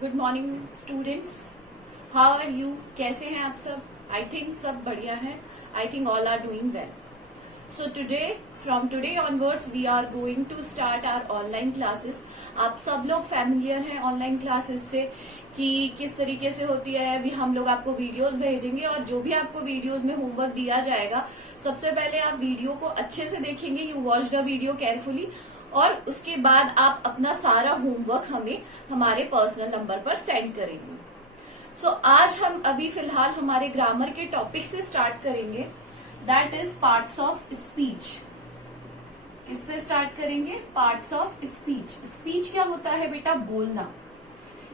Good morning students, how are you? कैसे हैं आप सब? आई थिंक सब बढ़िया हैं. I think all are doing well. So today, from today onwards we are going to start our online classes. आप सब लोग फैमिलियर हैं ऑनलाइन क्लासेस से कि किस तरीके से होती है. अभी हम लोग आपको वीडियोस भेजेंगे और जो भी आपको वीडियोस में होमवर्क दिया जाएगा, सबसे पहले आप वीडियो को अच्छे से देखेंगे. You watch the video carefully और उसके बाद आप अपना सारा होमवर्क हमें हमारे पर्सनल नंबर पर सेंड करेंगे. सो आज हम अभी फिलहाल हमारे ग्रामर के टॉपिक से स्टार्ट करेंगे. That is parts of speech. किससे स्टार्ट करेंगे? Parts of speech. स्पीच क्या होता है बेटा? बोलना.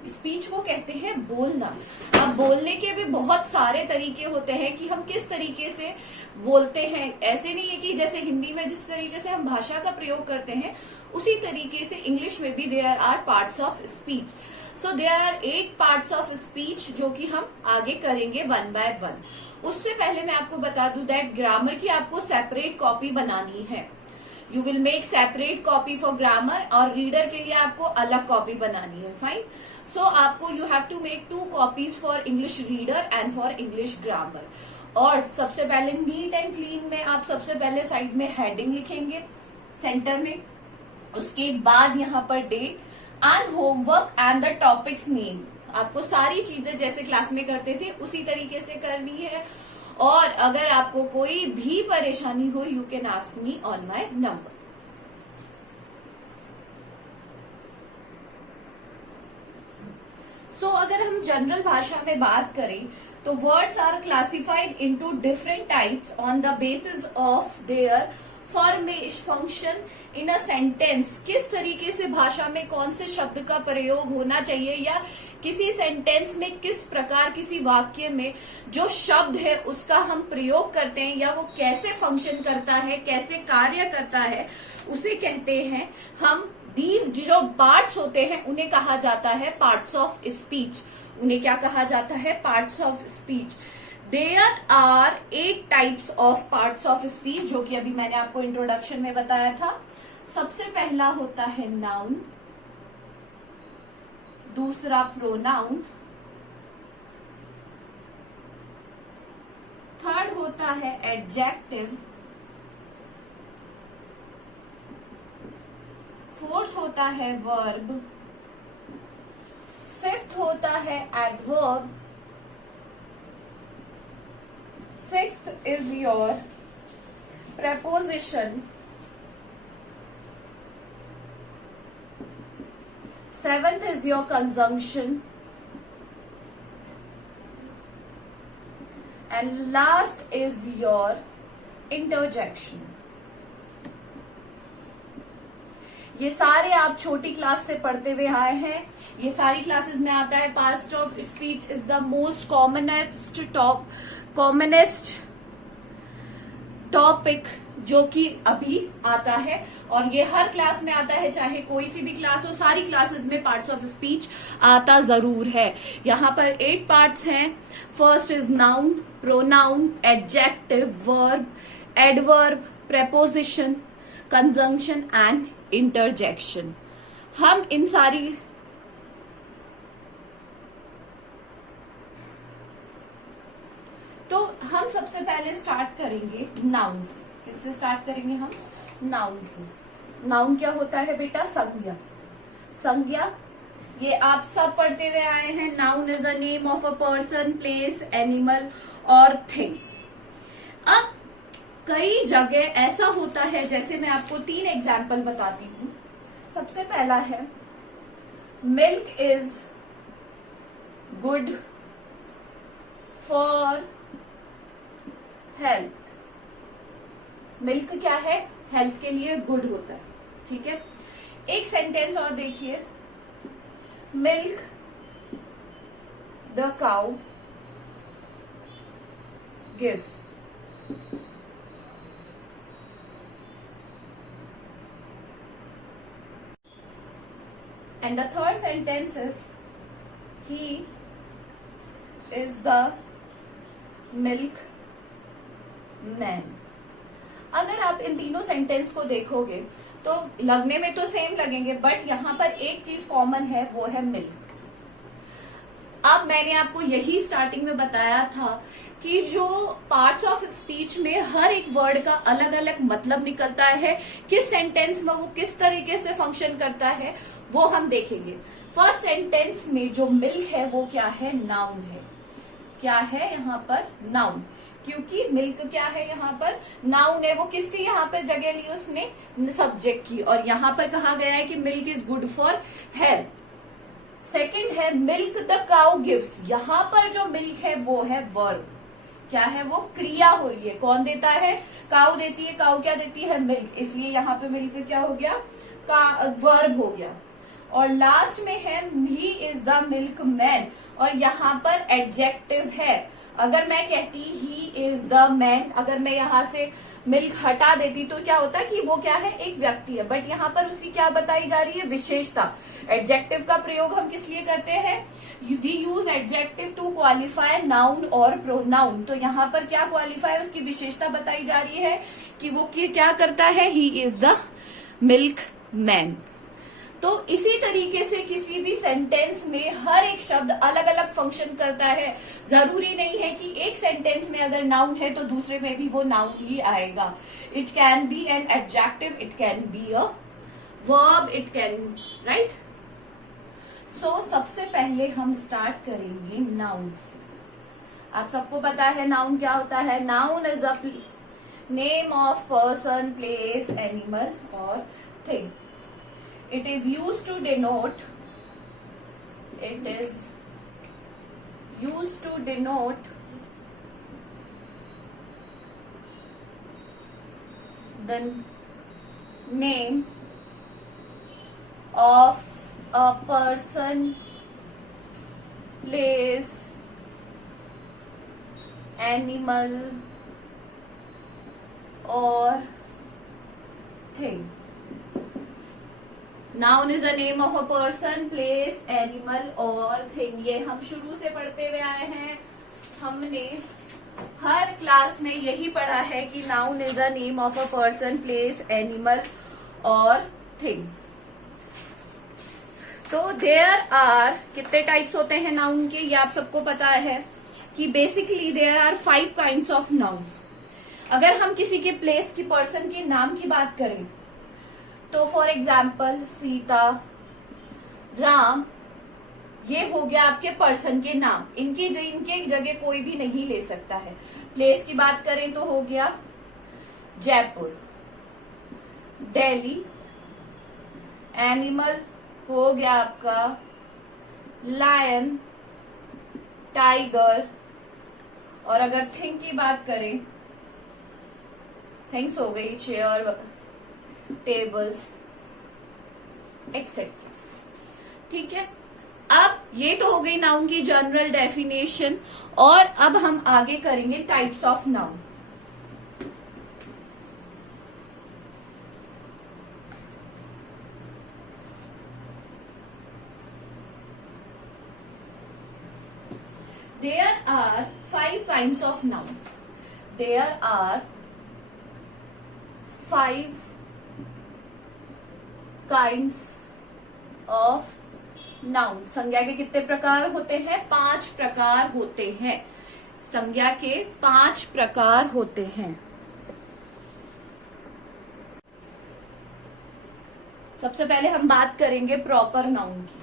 स्पीच को कहते हैं बोलना. अब बोलने के भी बहुत सारे तरीके होते हैं कि हम किस तरीके से बोलते हैं. ऐसे नहीं है कि जैसे हिंदी में जिस तरीके से हम भाषा का प्रयोग करते हैं उसी तरीके से इंग्लिश में भी there are parts of speech. So there are 8 parts of speech जो कि हम आगे करेंगे वन बाय वन. उससे पहले मैं आपको बता दूं दैट ग्रामर की आपको सेपरेट कॉपी बनानी है. You will make separate copy for grammar और रीडर के लिए आपको अलग कॉपी बनानी है. फाइन. सो आपको you have to make 2 copies for English reader and for English grammar. और सबसे पहले नीट एंड क्लीन में आप सबसे पहले साइड में हेडिंग लिखेंगे सेंटर में. उसके बाद यहाँ पर date and homework and the topics name. आपको सारी चीजें जैसे क्लास में करते थे उसी तरीके से करनी है. और अगर आपको कोई भी परेशानी हो you can ask me on my number. So अगर हम जनरल भाषा में बात करें तो words are classified into different types on the basis of their function in a sentence. किस तरीके से भाषा में कौन से शब्द का प्रयोग होना चाहिए या किसी सेंटेंस में किस प्रकार किसी वाक्य में जो शब्द है उसका हम प्रयोग करते हैं या वो कैसे फंक्शन करता है, कैसे कार्य करता है, उसे कहते हैं हम. दीज जो पार्ट्स होते हैं उन्हें कहा जाता है पार्ट्स ऑफ स्पीच. उन्हें क्या कहा जाता है? Parts of speech. There are 8 types of parts of speech जो कि अभी मैंने आपको इंट्रोडक्शन में बताया था. सबसे पहला होता है नाउन, दूसरा प्रोनाउन, थर्ड होता है एडजेक्टिव, फोर्थ होता है वर्ब, फिफ्थ होता है adverb, sixth is your preposition, seventh is your conjunction, and last is your interjection. ये सारे आप छोटी क्लास से पढ़ते हुए आए हैं. ये सारी क्लासेस में आता है. Parts of speech is the most commonest topic जो कि अभी आता है और ये हर क्लास में आता है. चाहे कोई सी भी क्लास हो, सारी क्लासेस में पार्ट्स ऑफ स्पीच आता जरूर है. यहाँ पर 8 पार्ट्स हैं. First is noun, pronoun, adjective, verb, adverb, preposition, conjunction and interjection. हम इन सारी तो हम सबसे पहले स्टार्ट करेंगे नाउन से. किससे स्टार्ट करेंगे हम? नाउन से. नाउन क्या होता है बेटा? संज्ञा. संज्ञा ये आप सब पढ़ते हुए आए हैं. Noun is the name of a person, place, animal और थिंग. अब कई जगह ऐसा होता है, जैसे मैं आपको 3 एग्जाम्पल बताती हूं. सबसे पहला है milk is good for health. Milk क्या है? हेल्थ के लिए गुड होता है. ठीक है. एक सेंटेंस और देखिए. Milk the cow gives. And the third sentence is he is the milk man. अगर आप इन तीनों सेंटेंस को देखोगे तो लगने में तो सेम लगेंगे, बट यहाँ पर एक चीज कॉमन है, वो है मिल्क. अब मैंने आपको यही स्टार्टिंग में बताया था कि जो पार्ट्स ऑफ स्पीच में हर एक वर्ड का अलग अलग मतलब निकलता है, किस सेंटेंस में वो किस तरीके से फंक्शन करता है, वो हम देखेंगे। फर्स्ट सेंटेंस में जो मिल्क है वो क्या है, नाउन है। क्या है यहाँ पर, नाउन, क्योंकि मिल्क क्या है यहाँ पर, नाउन है। वो किसकी यहाँ पर जगह ली उसने, सब्जेक्ट की, और यहाँ पर कहा गया है कि milk is good for health. Second है मिल्क द काउ गिव्स, यहाँ पर जो मिल्क है वो है वर्ब। क्या है वो, क्रिया हो रही है। कौन देता है, काउ देती है। काउ क्या देती है, मिल्क, इसलिए यहाँ पे मिल्क क्या हो गया, का वर्ब हो गया। और लास्ट में है he is the milk man, और यहाँ पर एडजेक्टिव है। अगर मैं कहती ही इज द मैन, अगर मैं यहाँ से मिल्क हटा देती तो क्या होता कि वो क्या है, एक व्यक्ति है, बट यहाँ पर उसकी क्या बताई जा रही है, विशेषता। एडजेक्टिव का प्रयोग हम किस लिए करते हैं, we use adjective to qualify noun और प्रोनाउन। तो यहाँ पर क्या क्वालिफाई, उसकी विशेषता बताई जा रही है कि वो क्या करता है, he is the milk man. तो इसी तरीके से किसी भी सेंटेंस में हर एक शब्द अलग अलग फंक्शन करता है। जरूरी नहीं है कि एक सेंटेंस में अगर नाउन है तो दूसरे में भी वो नाउन ही आएगा। It can be an adjective, it can be a verb, it can, right. So सबसे पहले हम स्टार्ट करेंगे नाउन से। आप सबको पता है नाउन क्या होता है, noun is a name of person, place, animal और thing. It is used to denote, it is used to denote the name of a person, place, animal or thing. Noun is a name of a person, place, animal और thing. ये हम शुरू से पढ़ते हुए आए हैं। हमने हर क्लास में यही पढ़ा है कि noun is a name of a person, place, animal और थिंग। तो देयर आर, कितने टाइप्स होते हैं नाउन के, ये आप सबको पता है कि basically there are 5 kinds of noun. अगर हम किसी के प्लेस की, पर्सन के नाम की बात करें तो फॉर एग्जाम्पल सीता, राम, ये हो गया आपके पर्सन के नाम। इनके जगह कोई भी नहीं ले सकता है। प्लेस की बात करें तो हो गया जयपुर, दिल्ली। एनिमल हो गया आपका लायन, टाइगर। और अगर थिंग की बात करें, थिंग्स हो गई चेयर, टेबल्स, एक्सेट्रा। ठीक है, अब ये तो हो गई नाउन की जनरल डेफिनेशन, और अब हम आगे करेंगे types of noun. There are 5 kinds of noun. There are 5 kinds of noun. संज्ञा के कितने प्रकार होते हैं, 5 प्रकार होते हैं। संज्ञा के 5 प्रकार होते हैं। सबसे पहले हम बात करेंगे प्रॉपर नाउन की।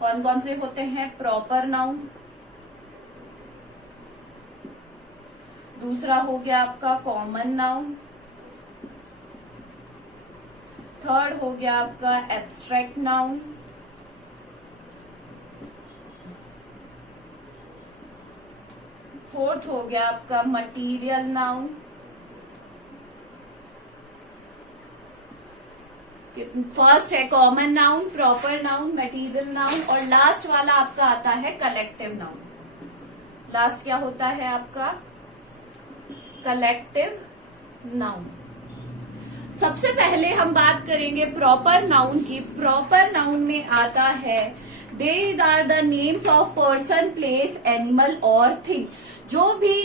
कौन कौन से होते हैं प्रॉपर नाउन। दूसरा हो गया आपका कॉमन नाउन। थर्ड हो गया आपका एब्स्ट्रैक्ट नाउन। फोर्थ हो गया आपका मटीरियल नाउन। फर्स्ट है common noun, proper noun, material noun, और लास्ट वाला आपका आता है कलेक्टिव नाउन। लास्ट क्या होता है आपका कलेक्टिव नाउन। सबसे पहले हम बात करेंगे प्रॉपर नाउन की। प्रॉपर नाउन में आता है they are the names of person, place, animal और थिंग। जो भी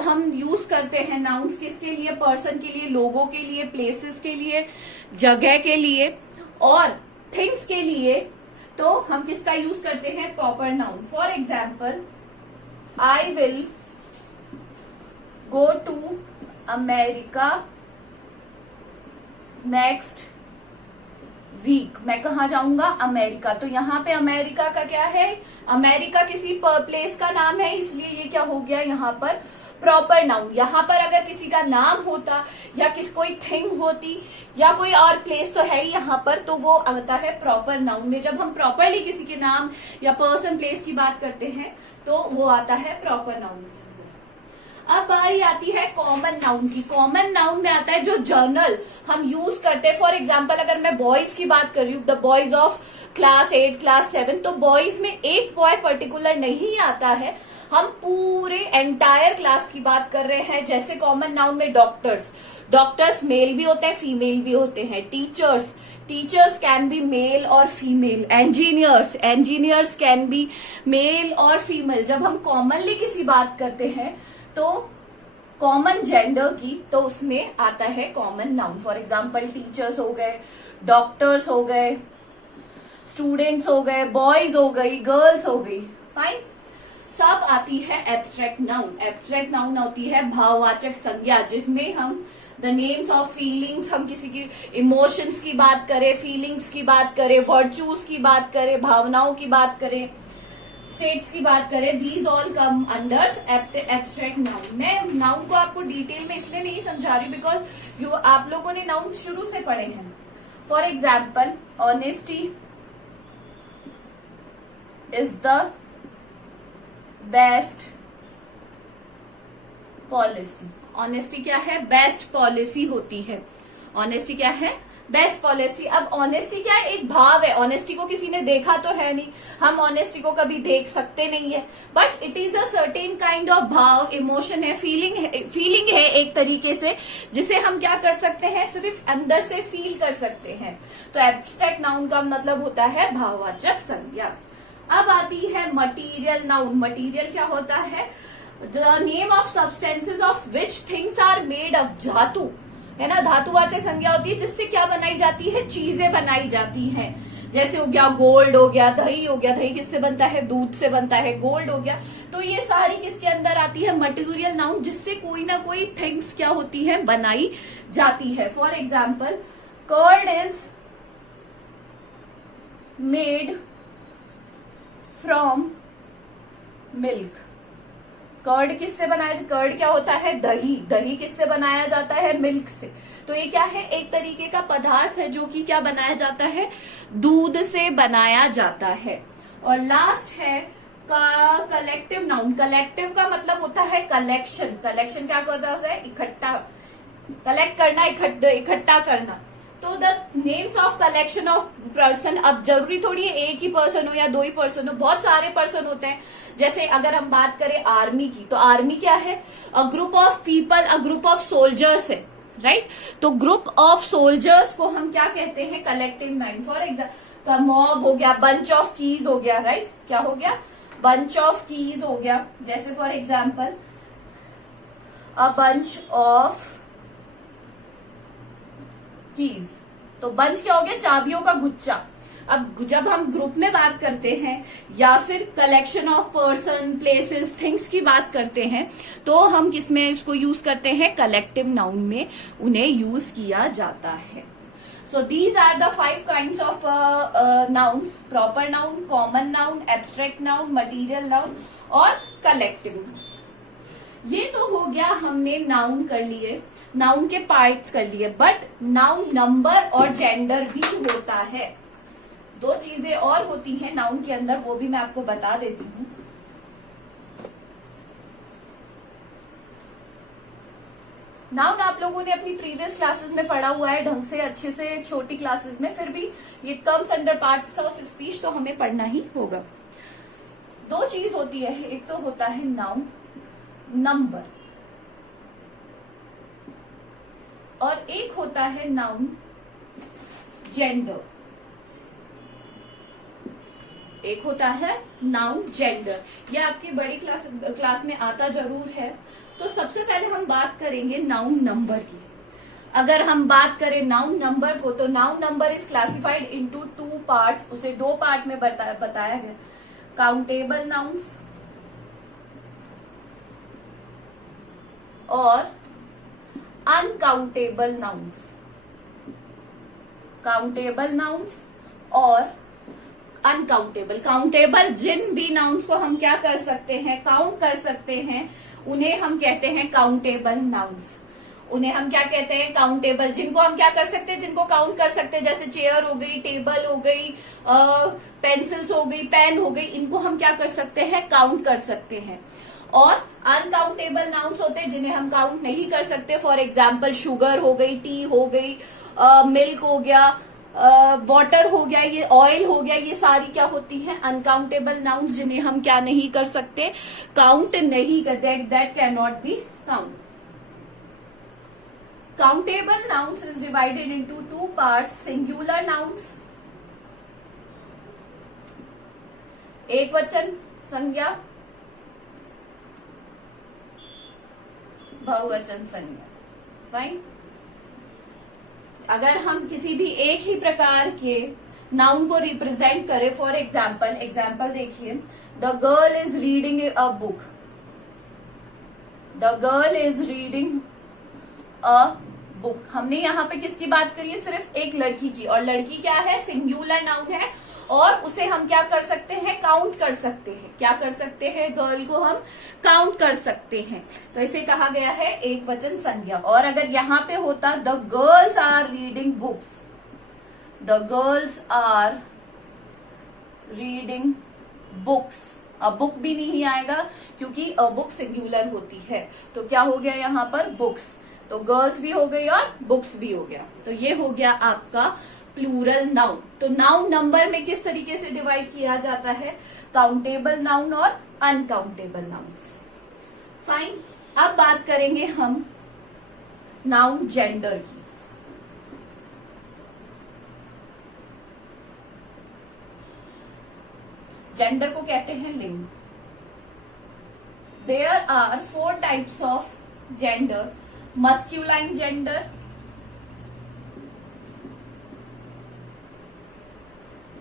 हम यूज करते हैं नाउन्स किसके लिए, पर्सन के लिए, लोगों के लिए, प्लेसेस के लिए, जगह के लिए और थिंग्स के लिए। तो हम किसका यूज करते हैं? Proper noun. For example, I will go to America next week. मैं कहा जाऊंगा? अमेरिका. तो यहाँ पे अमेरिका का क्या है? अमेरिका किसी प्लेस का नाम है, इसलिए ये क्या हो गया यहाँ पर? Proper noun. यहाँ पर अगर किसी का नाम होता या कोई थिंग होती या कोई और प्लेस तो है ही यहाँ पर, तो वो आता है प्रॉपर नाउन में. जब हम प्रॉपरली किसी के नाम या पर्सन प्लेस की बात करते हैं तो वो आता है प्रॉपर नाउन. अब बारी आती है कॉमन नाउन की. कॉमन नाउन में आता है जो जनरल हम यूज करते हैं. फॉर एग्जाम्पल, अगर मैं बॉयज की बात कर रही हूँ, the boys of class 8, class 7, तो बॉयज में एक बॉय पर्टिकुलर नहीं आता है, हम पूरे एंटायर क्लास की बात कर रहे हैं. जैसे कॉमन नाउन में डॉक्टर्स मेल भी होते हैं, फीमेल भी होते हैं. टीचर्स कैन बी मेल और female. Engineers can be male और फीमेल. जब हम कॉमनली किसी बात करते हैं तो कॉमन जेंडर की, तो उसमें आता है common noun. For example, teachers हो गए, डॉक्टर्स हो गए, स्टूडेंट्स हो गए, बॉयज हो गई, गर्ल्स हो गई. फाइन. सब आती है एब्स्ट्रैक्ट नाउन. एब्स्ट्रैक्ट नाउन होती है भाववाचक संज्ञा, जिसमें हम द नेम्स ऑफ फीलिंग्स, हम किसी की इमोशंस की बात करें, फीलिंग्स की बात करें, वर्चूज की बात करें, भावनाओं की बात करें, स्टेट्स की बात करें, these all come under abstract noun. मैं नाउन को आपको डिटेल में इसलिए नहीं समझा रही बिकॉज आप लोगों ने नाउन शुरू से पढ़े हैं. For example, honesty is the best policy. Honesty क्या है? बेस्ट पॉलिसी होती है. ऑनेस्टी क्या है? Best policy. अब ऑनेस्टी क्या है? एक भाव है. ऑनेस्टी को किसी ने देखा तो है नहीं, हम ऑनेस्टी को कभी देख सकते नहीं है, but it is a certain kind of भाव, इमोशन है, फीलिंग है एक तरीके से, जिसे हम क्या कर सकते हैं? सिर्फ अंदर से फील कर सकते हैं. तो एब्स्ट्रैक्ट नाउन का मतलब होता है भाववाचक संज्ञा. अब आती है मटीरियल नाउन. मटीरियल क्या होता है? The name of substances of which things are made of. धातु है ना, धातुवाचक संज्ञा होती है जिससे क्या बनाई जाती है? चीजें बनाई जाती हैं. जैसे हो गया गोल्ड, हो गया दही, हो गया दही किससे बनता है? दूध से बनता है. गोल्ड हो गया. तो ये सारी किसके अंदर आती है? मटीरियल नाउन, जिससे कोई ना कोई थिंग्स क्या होती है? बनाई जाती है. फॉर एग्जाम्पल, curd is made from milk. Curd किससे बनाया? कर्ड क्या होता है? दही. दही किससे बनाया जाता है? मिल्क से. तो ये क्या है? एक तरीके का पदार्थ है जो कि क्या बनाया जाता है? दूध से बनाया जाता है. और लास्ट है कलेक्टिव नाउन. कलेक्टिव का मतलब होता है कलेक्शन. कलेक्शन क्या होता है? इकट्ठा, कलेक्ट करना, इकट्ठा करना. तो the names of collection of person. अब जरूरी थोड़ी है एक ही पर्सन हो या दो ही पर्सन हो, बहुत सारे पर्सन होते हैं. जैसे अगर हम बात करें आर्मी की, तो आर्मी क्या है? A group of people, a group of soldiers है, राइट. तो ग्रुप ऑफ सोल्जर्स को हम क्या कहते हैं? Collective noun. For example, mob हो गया, बंच ऑफ कीज हो गया, राइट. क्या हो गया? बंच ऑफ कीज हो गया. जैसे for example, a bunch of keys. तो बंच क्या हो गया? चाबियों का गुच्छा. अब जब हम ग्रुप में बात करते हैं या फिर collection of person, places, things की बात करते हैं, तो हम किसमें इसको यूज करते हैं? कलेक्टिव नाउन में उन्हें यूज किया जाता है. So these are the 5 kinds of nouns: proper noun, common noun, abstract noun, material noun और कलेक्टिव नाउन. ये तो हो गया, हमने नाउन कर लिए, नाउन के पार्ट्स कर लिए. बट नाउन नंबर और जेंडर भी होता है. दो चीजें और होती हैं नाउन के अंदर, वो भी मैं आपको बता देती हूँ. नाउन आप लोगों ने अपनी प्रीवियस क्लासेस में पढ़ा हुआ है ढंग से, अच्छे से, छोटी क्लासेस में. फिर भी ये comes under parts of speech, तो हमें पढ़ना ही होगा. दो चीज होती है, एक तो होता है नाउन नंबर और एक होता है नाउन जेंडर. एक होता है नाउन जेंडर. ये आपकी बड़ी क्लास में आता जरूर है. तो सबसे पहले हम बात करेंगे नाउन नंबर की. अगर हम बात करें नाउन नंबर को, तो noun number is classified into 2 parts, उसे 2 पार्ट में बताया गया। काउंटेबल नाउन्स और अनकाउंटेबल नाउन्स। काउंटेबल नाउन्स और अनकाउंटेबल। काउंटेबल जिन भी नाउन्स को हम क्या कर सकते हैं, काउंट कर सकते हैं, उन्हें हम कहते हैं काउंटेबल नाउन्स। उन्हें हम क्या कहते हैं, काउंटेबल। जिनको हम क्या कर सकते हैं, जिनको काउंट कर सकते हैं, जैसे चेयर हो गई, टेबल हो गई, पेंसिल्स हो गई, पेन हो गई, इनको हम क्या कर सकते हैं, काउंट कर सकते हैं। और अनकाउंटेबल नाउन्स होते हैं जिन्हें हम काउंट नहीं कर सकते। फॉर एग्जाम्पल शुगर हो गई, टी हो गई, मिल्क हो गया, वाटर हो गया, ये ऑयल हो गया, ये सारी क्या होती हैं, अनकाउंटेबल नाउन्स, जिन्हें हम क्या नहीं कर सकते, काउंट नहीं करते, that can not be count. Countable nouns is divided into 2 parts, singular nouns, एक वचन संज्ञा, बहुवचन संज्ञा। फाइन। अगर हम किसी भी एक ही प्रकार के नाउन को रिप्रेजेंट करें, फॉर एग्जाम्पल देखिए, the girl is reading a book. The girl is reading a book. हमने यहाँ पे किसकी बात करी है, सिर्फ एक लड़की की, और लड़की क्या है, सिंगुलर नाउन है, और उसे हम क्या कर सकते हैं, काउंट कर सकते हैं। क्या कर सकते हैं, गर्ल को हम काउंट कर सकते हैं, तो इसे कहा गया है एक वचन संज्ञा। और अगर यहाँ पे होता the girls are reading books, the girls are reading books, अब बुक भी नहीं आएगा क्योंकि अ बुक सिंगुलर होती है, तो क्या हो गया यहाँ पर, बुक्स। तो गर्ल्स भी हो गई और बुक्स भी हो गया, तो ये हो गया आपका प्लूरल नाउन। तो नाउन नंबर में किस तरीके से डिवाइड किया जाता है, काउंटेबल नाउन और अनकाउंटेबल नाउन्स। फाइन। अब बात करेंगे हम नाउन जेंडर की। जेंडर को कहते हैं लिंग। There are 4 types of gender. Masculine gender,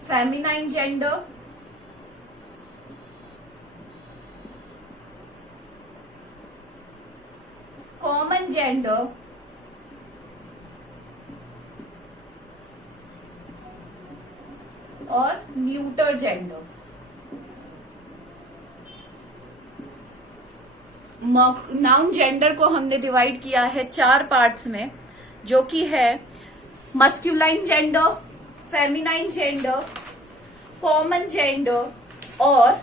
feminine gender, common gender, और न्यूटर जेंडर। नाउन जेंडर को हमने डिवाइड किया है 4 पार्ट्स में, जो कि है masculine gender, feminine gender, common gender और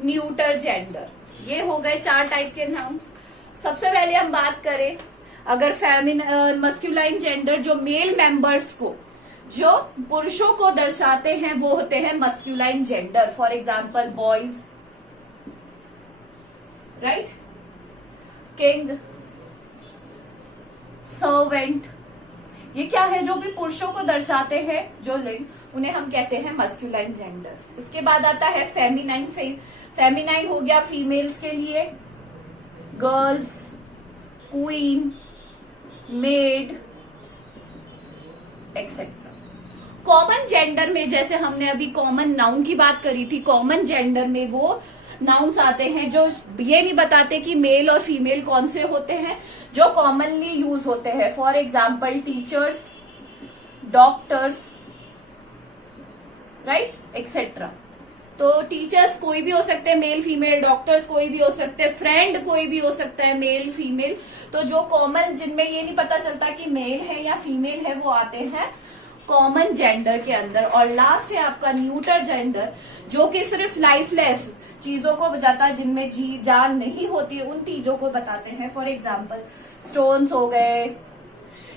न्यूटर जेंडर। ये हो गए 4 टाइप के नाउन। सबसे पहले हम बात करें, अगर मस्क्यूलाइन जेंडर, जो मेल मेंबर्स को, जो पुरुषों को दर्शाते हैं, वो होते हैं masculine gender. For example boys, right, king, servant, ये क्या है, जो भी पुरुषों को दर्शाते हैं, जो लिंग, उन्हें हम कहते हैं मस्क्यूलाइन जेंडर। उसके बाद आता है फेमिनाइन। फेमिनाइन हो गया फीमेल्स के लिए, girls, queen, made, etcetera. Common gender में, जैसे हमने अभी कॉमन नाउन की बात करी थी, कॉमन जेंडर में वो नाउन्स आते हैं जो ये नहीं बताते कि मेल और फीमेल कौन से होते हैं, जो कॉमनली यूज होते हैं। For example teachers, doctors, right, etcetera. तो टीचर्स कोई भी हो सकते हैं, मेल फीमेल, डॉक्टर्स कोई भी हो सकते हैं, फ्रेंड कोई भी हो सकता है, मेल फीमेल। तो जो कॉमन, जिनमें ये नहीं पता चलता कि मेल है या फीमेल है, वो आते हैं कॉमन जेंडर के अंदर। और लास्ट है आपका न्यूटर जेंडर, जो कि सिर्फ लाइफलेस चीजों को बताता है, जिनमें जान नहीं होती, उन चीजों को बताते हैं। फॉर एग्जाम्पल स्टोन्स हो गए,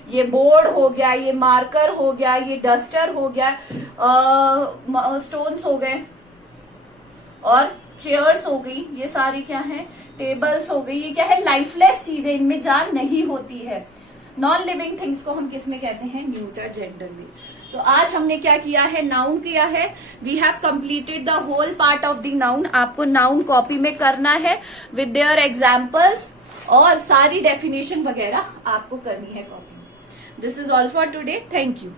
ये बोर्ड हो गया, ये मार्कर हो गया, ये डस्टर हो गया, स्टोन्स हो गए, और चेयर्स हो गई, ये सारी क्या है, टेबल्स हो गई, ये क्या है, लाइफलेस चीजें, इनमें जान नहीं होती है। नॉन लिविंग थिंग्स को हम किस में कहते हैं, न्यूटर जेंडर में। तो आज हमने क्या किया है, नाउन किया है। We have completed the whole part of the noun. आपको नाउन कॉपी में करना है विद देयर एग्जाम्पल्स, और सारी डेफिनेशन वगैरह आपको करनी है कॉपी में। This is all for today. Thank you.